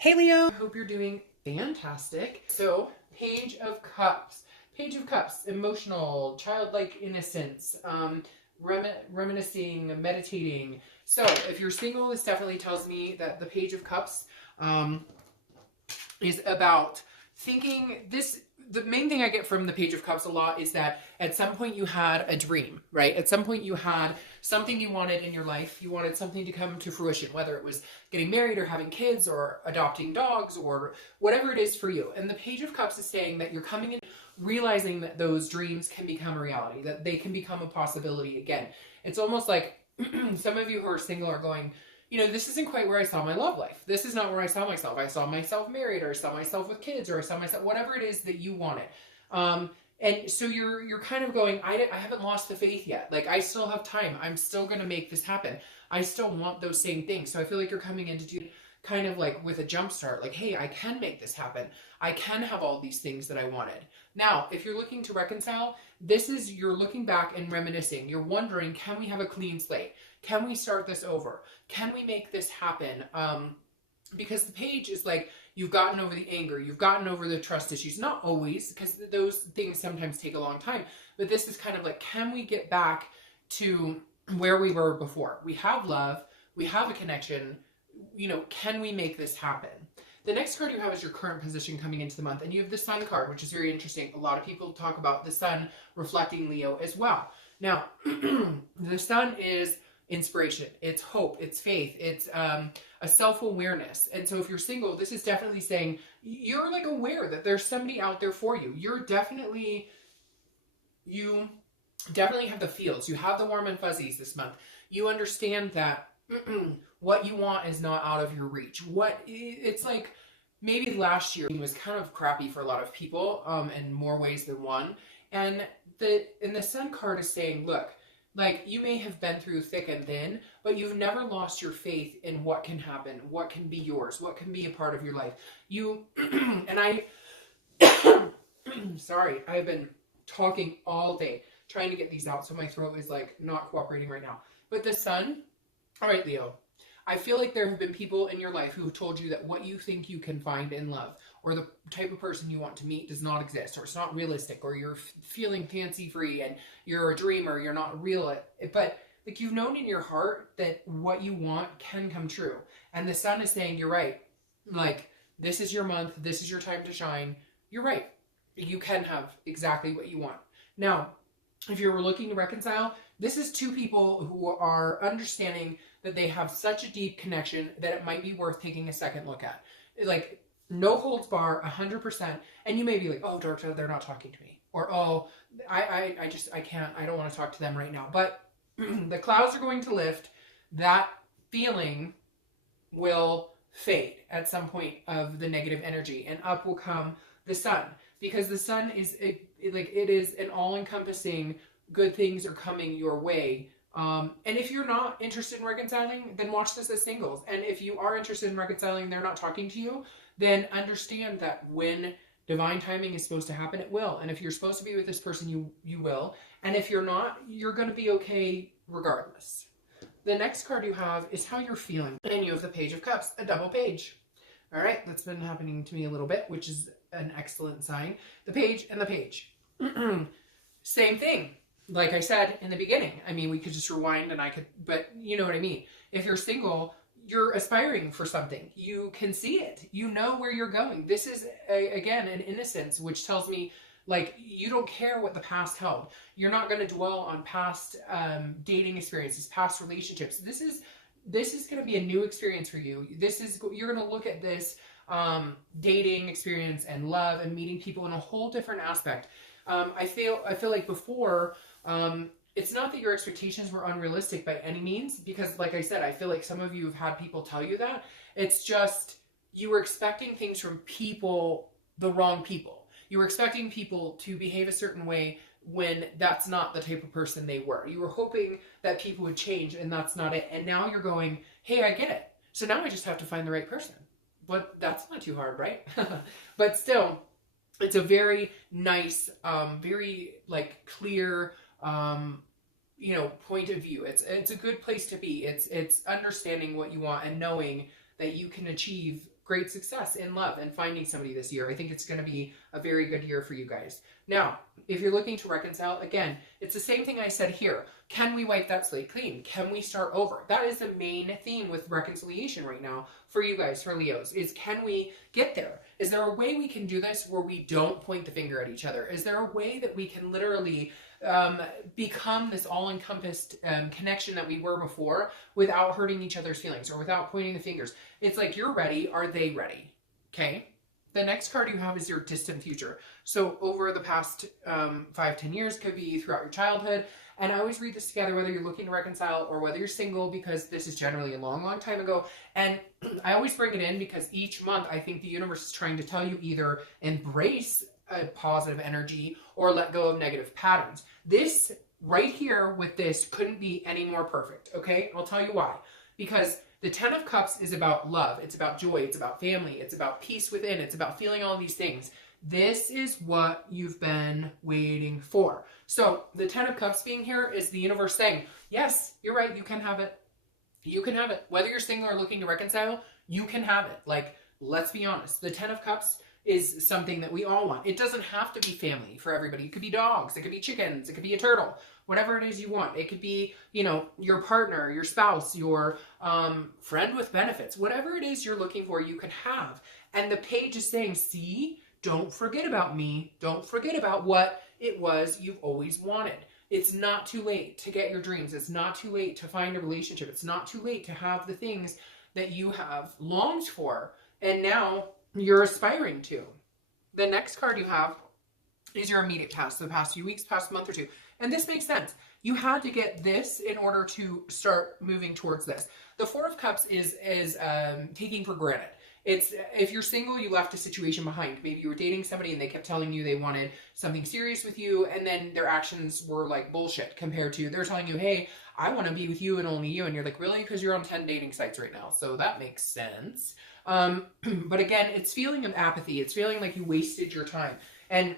Hey Leo, I hope you're doing fantastic. So, Page of Cups. Page of Cups, emotional, childlike innocence, reminiscing, meditating. So, if you're single, this definitely tells me that the Page of Cups is about thinking this. The main thing I get from the Page of Cups a lot is that at some point you had a dream, right? At some point you had something you wanted in your life. You wanted something to come to fruition, whether it was getting married or having kids or adopting dogs or whatever it is for you. And the Page of Cups is saying that you're coming in realizing that those dreams can become a reality, that they can become a possibility again. It's almost like some of you who are single are going, you know, this isn't quite where I saw my love life. This is not where I saw myself. I saw myself married, or I saw myself with kids, or I saw myself, whatever it is that you wanted. And so you're kind of going, I haven't lost the faith yet. Like, I still have time. I'm still going to make this happen. I still want those same things. So I feel like you're coming in to do kind of like with a jump start, like, hey, I can make this happen. I can have all these things that I wanted. Now, if you're looking to reconcile, this is, you're looking back and reminiscing. You're wondering, can we have a clean slate? Can we start this over? Can we make this happen? Because the page is like, you've gotten over the anger, you've gotten over the trust issues. Not always, because those things sometimes take a long time. But this is kind of like, can we get back to where we were before? We have love, we have a connection, you know, can we make this happen? The next card you have is your current position coming into the month, and you have the Sun card, which is very interesting. A lot of people talk about the Sun reflecting Leo as well. Now, the Sun is inspiration, it's hope, it's faith, it's a self-awareness. And so if you're single, this is definitely saying you're like aware that there's somebody out there for you. You definitely have the feels. You have the warm and fuzzies this month. You understand that what you want is not out of your reach. It's like, maybe last year was kind of crappy for a lot of people in more ways than one. And the Sun card is saying, look, like, you may have been through thick and thin, but you've never lost your faith in what can happen, what can be yours, what can be a part of your life. And I, sorry, I've been talking all day trying to get these out, so my throat is like not cooperating right now. But the Sun, all right, Leo, I feel like there have been people in your life who have told you that what you think you can find in love, or the type of person you want to meet, does not exist, or it's not realistic, or you're feeling fancy-free and you're a dreamer, you're not real. But like, you've known in your heart that what you want can come true. And the Sun is saying, you're right. Like, this is your month. This is your time to shine. You're right. You can have exactly what you want. Now, if you're looking to reconcile, this is two people who are understanding that they have such a deep connection that it might be worth taking a second look at. Like, no holds bar, 100%. And you may be like, oh, Dorota, they're not talking to me. Or, oh, I can't, I don't want to talk to them right now. But the clouds are going to lift. That feeling will fade at some point of the negative energy, and up will come the Sun. Because the Sun is, it is an all-encompassing, good things are coming your way. And if you're not interested in reconciling, then watch this as singles. And if you are interested in reconciling, they're not talking to you, then understand that when divine timing is supposed to happen, it will. And if you're supposed to be with this person, you will. And if you're not, you're going to be okay regardless. The next card you have is how you're feeling. And you have the Page of Cups, a double page. All right, that's been happening to me a little bit, which is an excellent sign. The page and the page. Same thing. Like I said in the beginning, I mean, we could just rewind and but you know what I mean. If you're single, you're aspiring for something. You can see it. You know where you're going. This is, again, an innocence, which tells me, like, you don't care what the past held. You're not going to dwell on past dating experiences, past relationships. This is going to be a new experience for you. You're going to look at this dating experience and love and meeting people in a whole different aspect. I feel like before, it's not that your expectations were unrealistic by any means, because like I said, I feel like some of you have had people tell you that. It's just, you were expecting things from people, the wrong people. You were expecting people to behave a certain way when that's not the type of person they were. You were hoping that people would change, and that's not it. And now you're going, hey, I get it. So now I just have to find the right person. But that's not too hard, right? But still, it's a very nice, very like clear, you know, point of view. It's a good place to be. It's understanding what you want and knowing that you can achieve great success in love and finding somebody this year. I think it's going to be a very good year for you guys. Now, if you're looking to reconcile, again, it's the same thing I said here. Can we wipe that slate clean? Can we start over? That is the main theme with reconciliation right now for you guys, for Leos, is can we get there? Is there a way we can do this where we don't point the finger at each other? Is there a way that we can literally become this all-encompassed connection that we were before without hurting each other's feelings or without pointing the fingers? It's like, you're ready. Are they ready? Okay. The next card you have is your distant future. So over the past 5-10 years, could be throughout your childhood. And I always read this together, whether you're looking to reconcile or whether you're single, because this is generally a long, long time ago. And I always bring it in because each month I think the universe is trying to tell you either embrace a positive energy or let go of negative patterns. This right here with this couldn't be any more perfect. Okay. I'll tell you why. Because the 10 of Cups is about love. It's about joy. It's about family. It's about peace within. It's about feeling all these things. This is what you've been waiting for. So the 10 of Cups being here is the universe saying, yes, you're right. You can have it. You can have it. Whether you're single or looking to reconcile, you can have it. Like, let's be honest. The 10 of Cups is something that we all want. It doesn't have to be family for everybody. It could be dogs. It could be chickens. It could be a turtle. Whatever it is you want. It could be, you know, your partner, your spouse, your friend with benefits. Whatever it is you're looking for, you can have. And the page is saying, see, don't forget about me. Don't forget about what it was you've always wanted. It's not too late to get your dreams. It's not too late to find a relationship. It's not too late to have the things that you have longed for and now you're aspiring to. The next card you have is your immediate past, the past few weeks, past month or two. And this makes sense. You had to get this in order to start moving towards this. The 4 of Cups is taking for granted. It's, if you're single, you left a situation behind. Maybe you were dating somebody and they kept telling you they wanted something serious with you, and then their actions were like bullshit compared to they're telling you, hey, I want to be with you and only you. And you're like, really? Because you're on 10 dating sites right now. So that makes sense. But again, it's feeling of apathy. It's feeling like you wasted your time and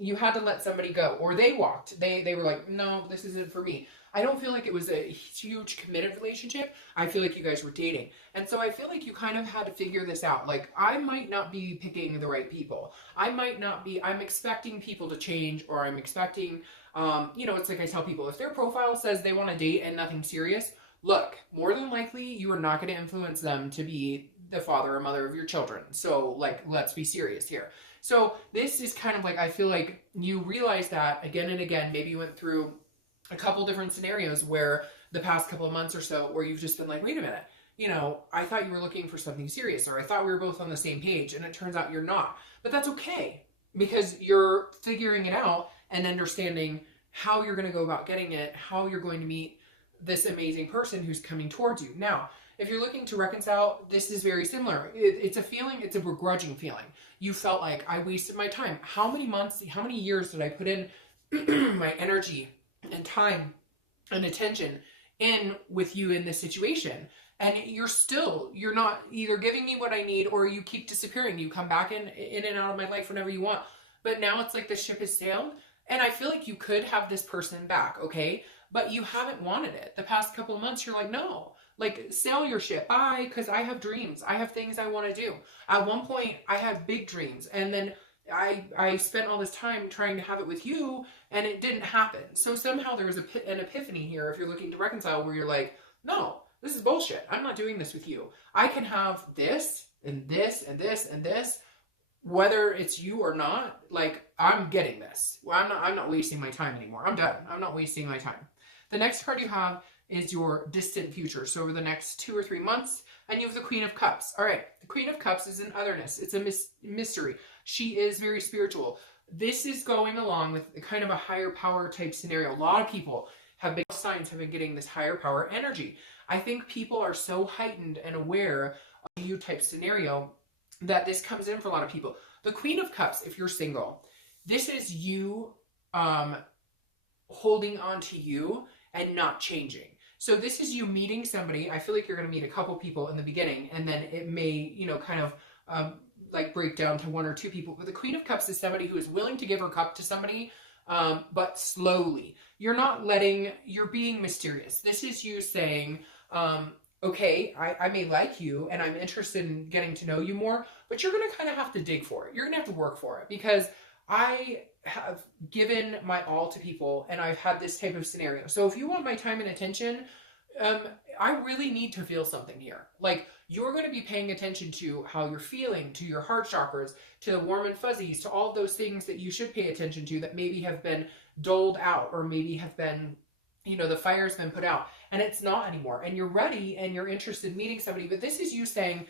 you had to let somebody go, or they walked. They were like, no, this isn't for me. I don't feel like it was a huge committed relationship. I feel like you guys were dating. And so I feel like you kind of had to figure this out. Like, I might not be picking the right people. I might not be, I'm expecting people to change, or I'm expecting, you know, it's like I tell people, if their profile says they want to date and nothing serious, look, more than likely you are not going to influence them to be the father or mother of your children. So like, let's be serious here. So this is kind of like, I feel like you realize that again and again. Maybe you went through a couple different scenarios where the past couple of months or so where you've just been like, wait a minute, you know, I thought you were looking for something serious, or I thought we were both on the same page, and it turns out you're not. But that's okay, because you're figuring it out and understanding how you're going to go about getting it, how you're going to meet this amazing person who's coming towards you. Now, if you're looking to reconcile, this is very similar. It's a feeling, it's a begrudging feeling. You felt like, I wasted my time. How many months, how many years did I put in my energy and time and attention in with you in this situation? And you're not either giving me what I need, or you keep disappearing. You come back in and out of my life whenever you want. But now it's like the ship has sailed, and I feel like you could have this person back, okay? But you haven't wanted it. The past couple of months, you're like, no. Like, sail your ship, bye, because I have dreams. I have things I want to do. At one point, I had big dreams, and then I spent all this time trying to have it with you, and it didn't happen. So somehow there was an epiphany here, if you're looking to reconcile, where you're like, no, this is bullshit. I'm not doing this with you. I can have this, and this, and this, and this, whether it's you or not. Like, I'm getting this. Well, I'm not wasting my time anymore. I'm done. I'm not wasting my time. The next card you have is your distant future. So over the next 2 or 3 months, and you have the Queen of Cups. All right. The Queen of Cups is an otherness. It's a mystery. She is very spiritual. This is going along with kind of a higher power type scenario. A lot of people have been, signs have been getting this higher power energy. I think people are so heightened and aware of you type scenario that this comes in for a lot of people. The Queen of Cups, if you're single, this is you holding on to you and not changing. So this is you meeting somebody. I feel like you're going to meet a couple people in the beginning, and then it may, you know, kind of like break down to 1 or 2 people. But the Queen of Cups is somebody who is willing to give her cup to somebody, but slowly. You're not letting, you're being mysterious. This is you saying, okay, I may like you and I'm interested in getting to know you more, but you're going to kind of have to dig for it. You're going to have to work for it, because I have given my all to people and I've had this type of scenario. So if you want my time and attention, I really need to feel something here. Like, you're going to be paying attention to how you're feeling, to your heart chakras, to the warm and fuzzies, to all of those things that you should pay attention to that maybe have been doled out, or maybe have been, you know, the fire's been put out and it's not anymore. And you're ready and you're interested in meeting somebody, but this is you saying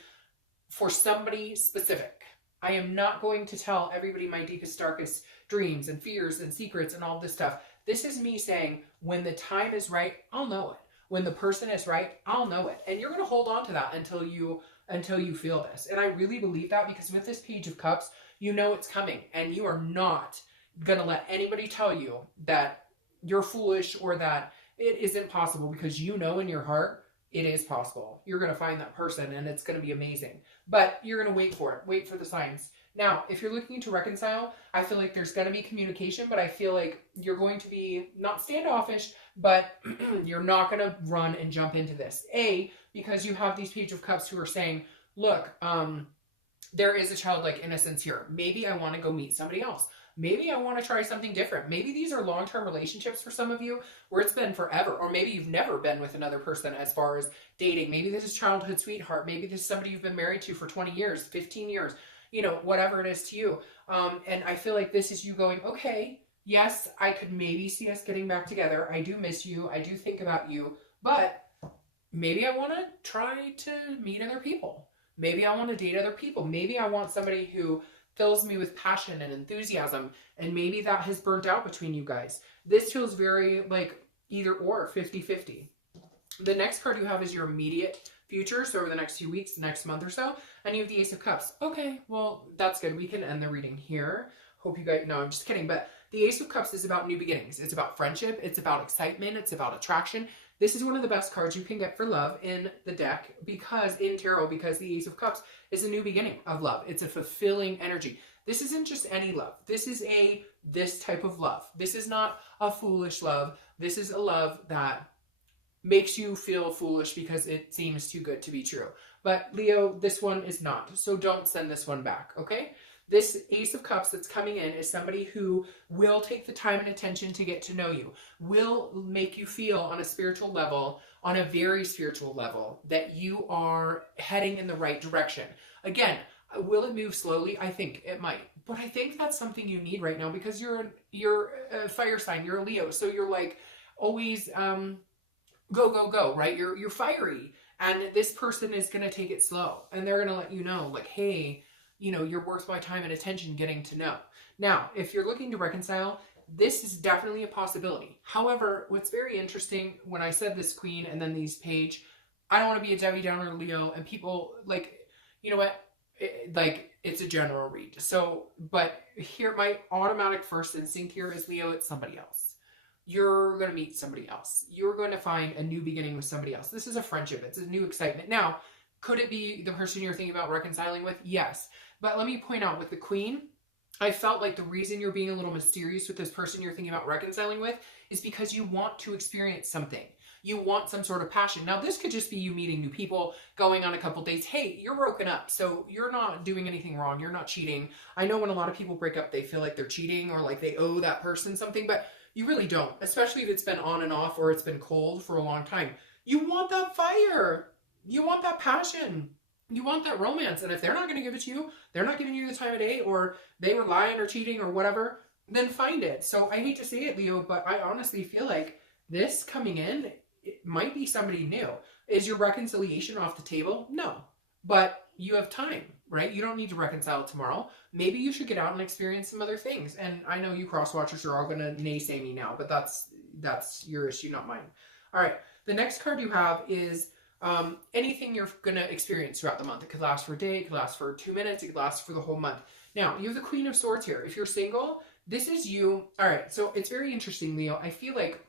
for somebody specific. I am not going to tell everybody my deepest, darkest dreams and fears and secrets and all this stuff. This is me saying, when the time is right, I'll know it. When the person is right, I'll know it. And you're going to hold on to that until you feel this. And I really believe that, because with this Page of Cups, you know it's coming, and you are not going to let anybody tell you that you're foolish or that it isn't possible, because you know in your heart it is possible. You're going to find that person and it's going to be amazing. But you're going to wait for it. Wait for the signs. Now, if you're looking to reconcile, I feel like there's going to be communication, but I feel like you're going to be not standoffish, but you're not going to run and jump into this. Because you have these Page of Cups who are saying, look, there is a childlike innocence here. Maybe I want to go meet somebody else. Maybe I want to try something different. Maybe these are long-term relationships for some of you where it's been forever, or maybe you've never been with another person as far as dating. Maybe this is childhood sweetheart. Maybe this is somebody you've been married to for 20 years, 15 years, you know, whatever it is to you. And I feel like this is you going, okay, yes, I could maybe see us getting back together. I do miss you. I do think about you, but maybe I want to try to meet other people. Maybe I want to date other people. Maybe I want somebody who fills me with passion and enthusiasm, and maybe that has burnt out between you guys. This feels very like either or, 50-50. The next card you have is your immediate future, so over the next few weeks, the next month or so, and you have the Ace of Cups. Okay, well, that's good. We can end the reading here. Hope you guys, no, I'm just kidding, but the Ace of Cups is about new beginnings. It's about friendship. It's about excitement. It's about attraction. This is one of the best cards you can get for love in the deck, because in tarot, because the Ace of Cups is a new beginning of love. It's a fulfilling energy. This isn't just any love. This is this type of love. This is not a foolish love. This is a love that makes you feel foolish because it seems too good to be true. But Leo, this one is not. So don't send this one back, okay? This Ace of Cups that's coming in is somebody who will take the time and attention to get to know you, will make you feel on a spiritual level, on a very spiritual level, that you are heading in the right direction. Again, will it move slowly? I think it might. But I think that's something you need right now, because you're a fire sign, you're a Leo. So you're like always go, go, go, right? You're fiery. And this person is going to take it slow. And they're going to let you know, like, hey, you know, you're worth my time and attention getting to know. Now, if you're looking to reconcile, this is definitely a possibility. However, what's very interesting, when I said this Queen and then these Page, I don't want to be a Debbie Downer, Leo, and people, like, you know what? It's a general read. So, but here, my automatic first instinct here is, Leo, it's somebody else. You're going to meet somebody else. You're going to find a new beginning with somebody else. This is a friendship. It's a new excitement. Now, could it be the person you're thinking about reconciling with? Yes. But let me point out, with the Queen, I felt like the reason you're being a little mysterious with this person you're thinking about reconciling with is because you want to experience something. You want some sort of passion. Now, this could just be you meeting new people, going on a couple dates. Hey, you're broken up, so you're not doing anything wrong. You're not cheating. I know when a lot of people break up, they feel like they're cheating or like they owe that person something, but you really don't, especially if it's been on and off or it's been cold for a long time. You want that fire. You want that passion. You want that romance. And if they're not going to give it to you, they're not giving you the time of day, or they were lying or cheating or whatever, then find it. So I hate to say it, Leo, but I honestly feel like this coming in, it might be somebody new. Is your reconciliation off the table? No. But you have time, right? You don't need to reconcile tomorrow. Maybe you should get out and experience some other things. And I know you cross-watchers are all going to naysay me now, but that's your issue, not mine. All right. The next card you have is anything you're going to experience throughout the month. It could last for a day. It could last for 2 minutes. It could last for the whole month. Now, you have the Queen of Swords here. If you're single, this is you. All right. So it's very interesting, Leo. I feel like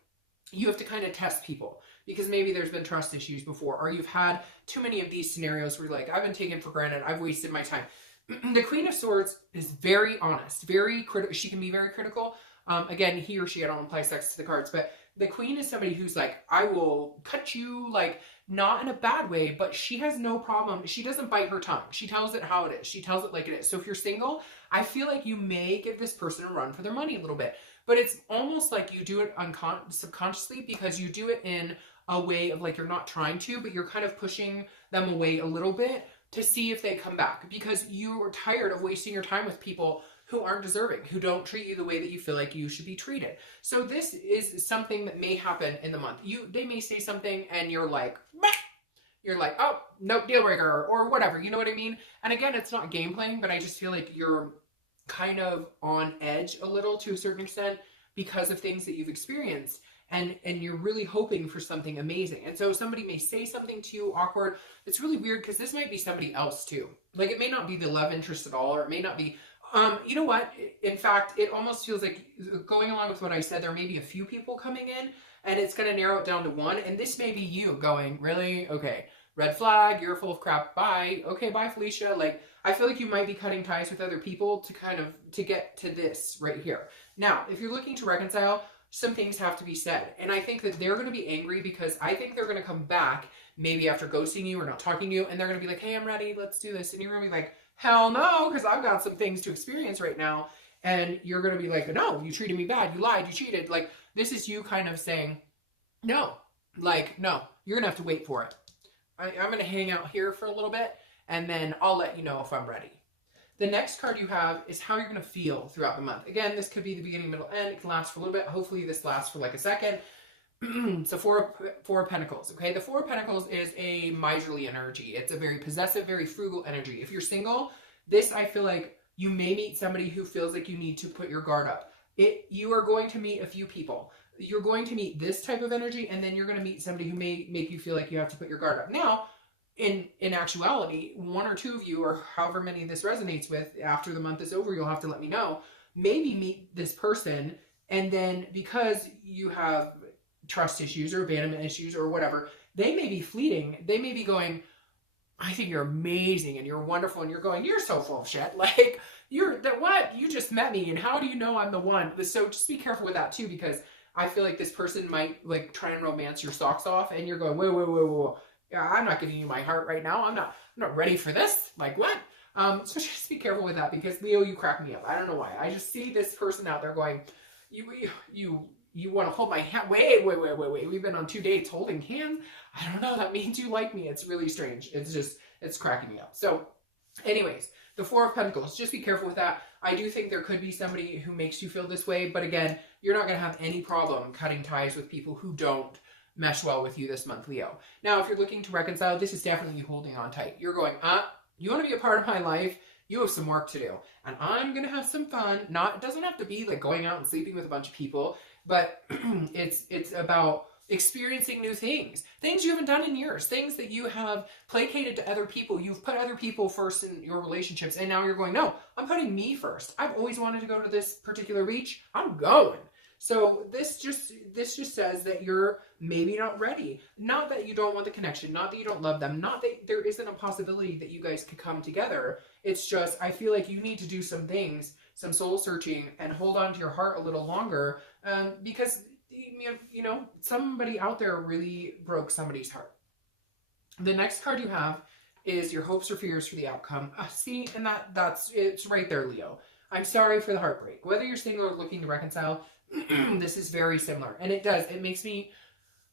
you have to kind of test people, because maybe there's been trust issues before, or you've had too many of these scenarios where you're like, I've been taken for granted. I've wasted my time. The Queen of Swords is very honest, very critical. She can be very critical. Again, he or she, I don't apply sex to the cards, but The Queen is somebody who's like, I will cut you, like, not in a bad way, but she has no problem. She doesn't bite her tongue. She tells it how it is. She tells it like it is. So if you're single, I feel like you may give this person a run for their money a little bit. But it's almost like you do it subconsciously, because you do it in a way of like, you're not trying to, but you're kind of pushing them away a little bit to see if they come back, because you are tired of wasting your time with people who aren't deserving, who don't treat you the way that you feel like you should be treated. So this is something that may happen in the month. They may say something and you're like, bah! You're like, oh, no, deal breaker, or whatever, you know what I mean? And again, it's not game playing, but I just feel like you're kind of on edge a little to a certain extent because of things that you've experienced. And you're really hoping for something amazing. And so somebody may say something to you awkward. It's really weird because this might be somebody else too. Like, it may not be the love interest at all, or it may not be, you know what? In fact, it almost feels like, going along with what I said, there may be a few people coming in and it's going to narrow it down to one. And this may be you going, really? Okay. Red flag, you're full of crap. Bye. Okay, bye, Felicia. Like, I feel like you might be cutting ties with other people to get to this right here. Now, if you're looking to reconcile, some things have to be said. And I think that they're going to be angry because I think they're going to come back maybe after ghosting you or not talking to you, and they're going to be like, hey, I'm ready, let's do this. And you're going to be like, hell no, because I've got some things to experience right now. And you're going to be like, no, you treated me bad, you lied, you cheated. Like, this is you kind of saying, no, like, no, you're going to have to wait for it. I'm going to hang out here for a little bit, and then I'll let you know if I'm ready. The next card you have is how you're going to feel throughout the month. Again, this could be the beginning, middle, end. It can last for a little bit. Hopefully this lasts for like a second. So Four of Pentacles, okay? The Four of Pentacles is a miserly energy. It's a very possessive, very frugal energy. If you're single, this, I feel like you may meet somebody who feels like you need to put your guard up. You are going to meet a few people. You're going to meet this type of energy, and then you're going to meet somebody who may make you feel like you have to put your guard up. Now, in actuality, one or two of you, or however many this resonates with, after the month is over, you'll have to let me know, maybe meet this person, and then because you have trust issues or abandonment issues or whatever, they may be fleeting. They may be going, I think you're amazing and you're wonderful, and you're going, you're so full of shit. Like, what? You just met me, and how do you know I'm the one? So just be careful with that too, because I feel like this person might like try and romance your socks off, and you're going, whoa. Yeah, I'm not giving you my heart right now. I'm not ready for this. Like, what? So just be careful with that, because Leo, you crack me up. I don't know why. I just see this person out there going, you want to hold my hand? Wait. We've been on 2 dates holding hands. I don't know. That means you like me. It's really strange. It's cracking me up. So anyways, the Four of Pentacles, just be careful with that. I do think there could be somebody who makes you feel this way, but again, you're not going to have any problem cutting ties with people who don't mesh well with you this month, Leo. Now, if you're looking to reconcile, this is definitely you holding on tight. You're going, you want to be a part of my life? You have some work to do, and I'm going to have some fun. It doesn't have to be like going out and sleeping with a bunch of people, but it's about experiencing new things you haven't done in years, things that you have placated to other people. You've put other people first in your relationships, and now you're going, no, I'm putting me first. I've always wanted to go to this particular beach. I'm going. So this just says that you're maybe not ready. Not that you don't want the connection, not that you don't love them, not that there isn't a possibility that you guys could come together. It's just, I feel like you need to do some things, some soul searching, and hold on to your heart a little longer, because you know, somebody out there really broke somebody's heart. The next card you have is your hopes or fears for the outcome. See, and it's right there, Leo. I'm sorry for the heartbreak. Whether you're single or looking to reconcile, this is very similar, and it makes me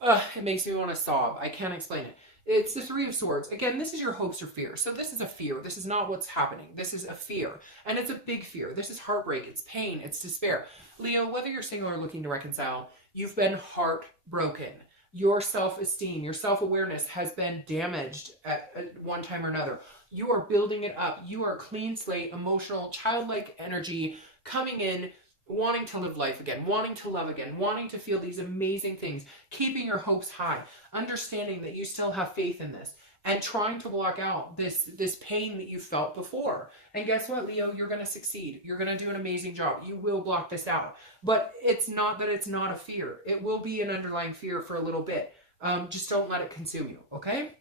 want to sob. I can't explain it. It's the Three of Swords. Again, this is your hopes or fears. So this is a fear. This is not what's happening. This is a fear, and it's a big fear. This is heartbreak. It's pain. It's despair. Leo, whether you're single or looking to reconcile, you've been heartbroken. Your self-esteem, your self-awareness has been damaged at one time or another. You are building it up. You are clean slate, emotional, childlike energy coming in, wanting to live life again, wanting to love again, wanting to feel these amazing things, keeping your hopes high, understanding that you still have faith in this, and trying to block out this pain that you felt before. And guess what, Leo? You're going to succeed. You're going to do an amazing job. You will block this out. But it's not that it's not a fear. It will be an underlying fear for a little bit. Just don't let it consume you, okay?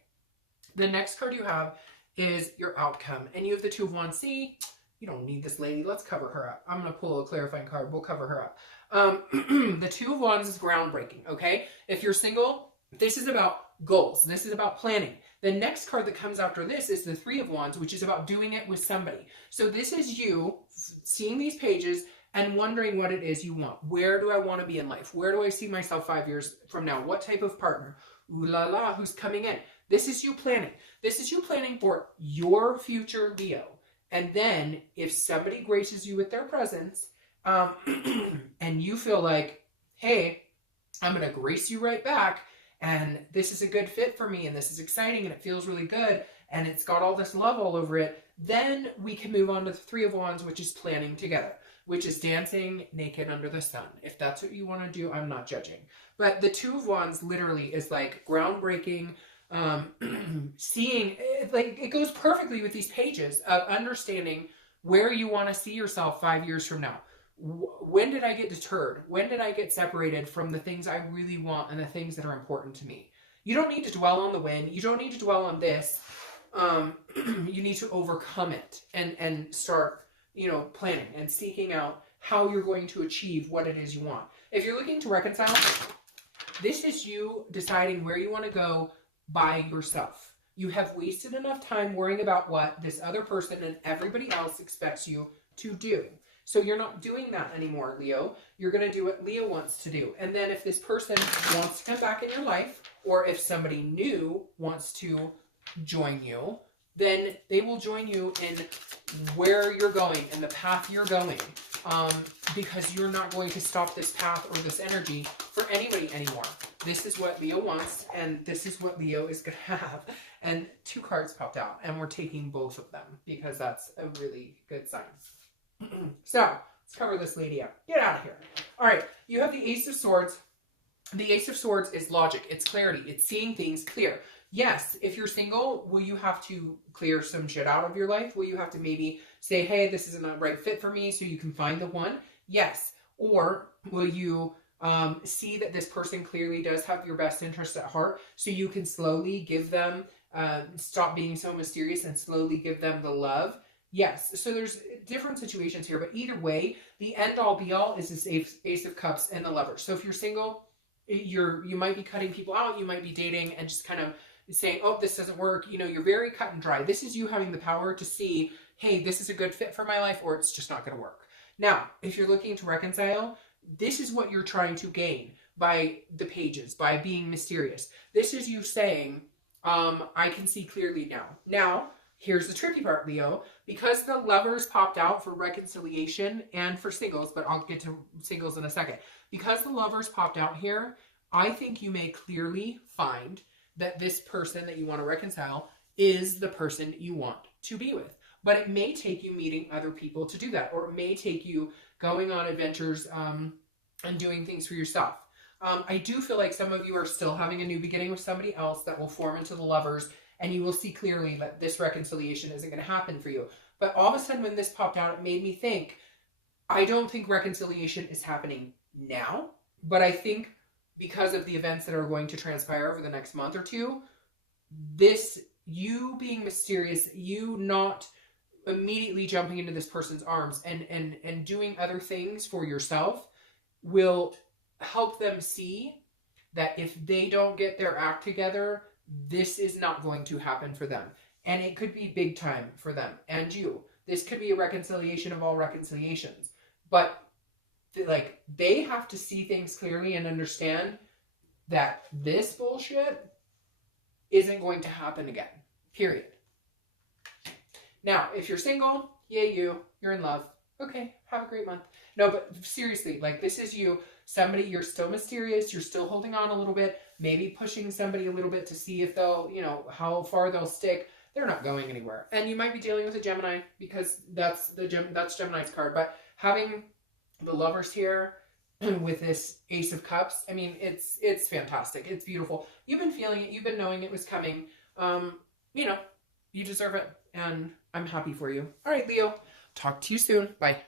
The next card you have is your outcome. And you have the Two of Wands. See, you don't need this lady. Let's cover her up. I'm going to pull a clarifying card. We'll cover her up. The Two of Wands is groundbreaking, okay? If you're single, this is about goals. This is about planning. The next card that comes after this is the Three of Wands, which is about doing it with somebody. So this is you seeing these pages and wondering what it is you want. Where do I want to be in life? Where do I see myself 5 years from now? What type of partner? Ooh la la, who's coming in? This is you planning. This is you planning for your future Leo. And then if somebody graces you with their presence, and you feel like, hey, I'm going to grace you right back, and this is a good fit for me, and this is exciting, and it feels really good, and it's got all this love all over it, then we can move on to the Three of Wands, which is planning together, which is dancing naked under the sun. If that's what you want to do, I'm not judging. But the Two of Wands literally is like groundbreaking, seeing, like it goes perfectly with these pages of understanding where you want to see yourself 5 years from now. When did I get deterred? When did I get separated from the things I really want and the things that are important to me? You don't need to dwell on the win. You don't need to dwell on this. You need to overcome it and start, planning and seeking out how you're going to achieve what it is you want. If you're looking to reconcile, this is you deciding where you want to go by yourself. You have wasted enough time worrying about what this other person and everybody else expects you to do. So you're not doing that anymore, Leo. You're going to do what Leo wants to do. And then if this person wants to come back in your life, or if somebody new wants to join you, then they will join you in where you're going and the path you're going, because you're not going to stop this path or this energy for anybody anymore. This is what Leo wants, and this is what Leo is going to have. And 2 cards popped out, and we're taking both of them because that's a really good sign. So let's cover this lady up. Get out of here. All right, you have the Ace of Swords. The Ace of Swords is logic. It's clarity. It's seeing things clear. Yes, if you're single, will you have to clear some shit out of your life? Will you have to maybe say, hey, this isn't a right fit for me, so you can find the one? Yes. Or will you see that this person clearly does have your best interest at heart, so you can slowly give them, stop being so mysterious and slowly give them the love? Yes, so there's different situations here, but either way, the end all be all is this Ace of Cups and the Lovers. So if you're single, you might be cutting people out, you might be dating and just kind of saying, oh, this doesn't work. You're very cut and dry. This is you having the power to see, hey, this is a good fit for my life, or it's just not going to work. Now, if you're looking to reconcile, this is what you're trying to gain by the pages, by being mysterious. This is you saying, I can see clearly now. Now, here's the tricky part, Leo. Because the Lovers popped out for reconciliation and for singles, but I'll get to singles in a second. Because the Lovers popped out here, I think you may clearly find that this person that you want to reconcile is the person you want to be with. But it may take you meeting other people to do that, or it may take you going on adventures and doing things for yourself. I do feel like some of you are still having a new beginning with somebody else that will form into the Lovers, and you will see clearly that this reconciliation isn't going to happen for you. But all of a sudden when this popped out, it made me think, I don't think reconciliation is happening now, but I think because of the events that are going to transpire over the next month or two, this, you being mysterious, you not immediately jumping into this person's arms and doing other things for yourself will help them see that if they don't get their act together, this is not going to happen for them. And it could be big time for them and you. This could be a reconciliation of all reconciliations. But they have to see things clearly and understand that this bullshit isn't going to happen again. Period. Now, if you're single, yay you're in love. Okay, have a great month. No, but seriously, this is you. Somebody, you're still mysterious, you're still holding on a little bit, maybe pushing somebody a little bit to see if they'll, how far they'll stick. They're not going anywhere. And you might be dealing with a Gemini because that's Gemini's card. But having the Lovers here with this Ace of Cups, I mean, it's fantastic. It's beautiful. You've been feeling it. You've been knowing it was coming. You deserve it. And I'm happy for you. All right, Leo. Talk to you soon. Bye.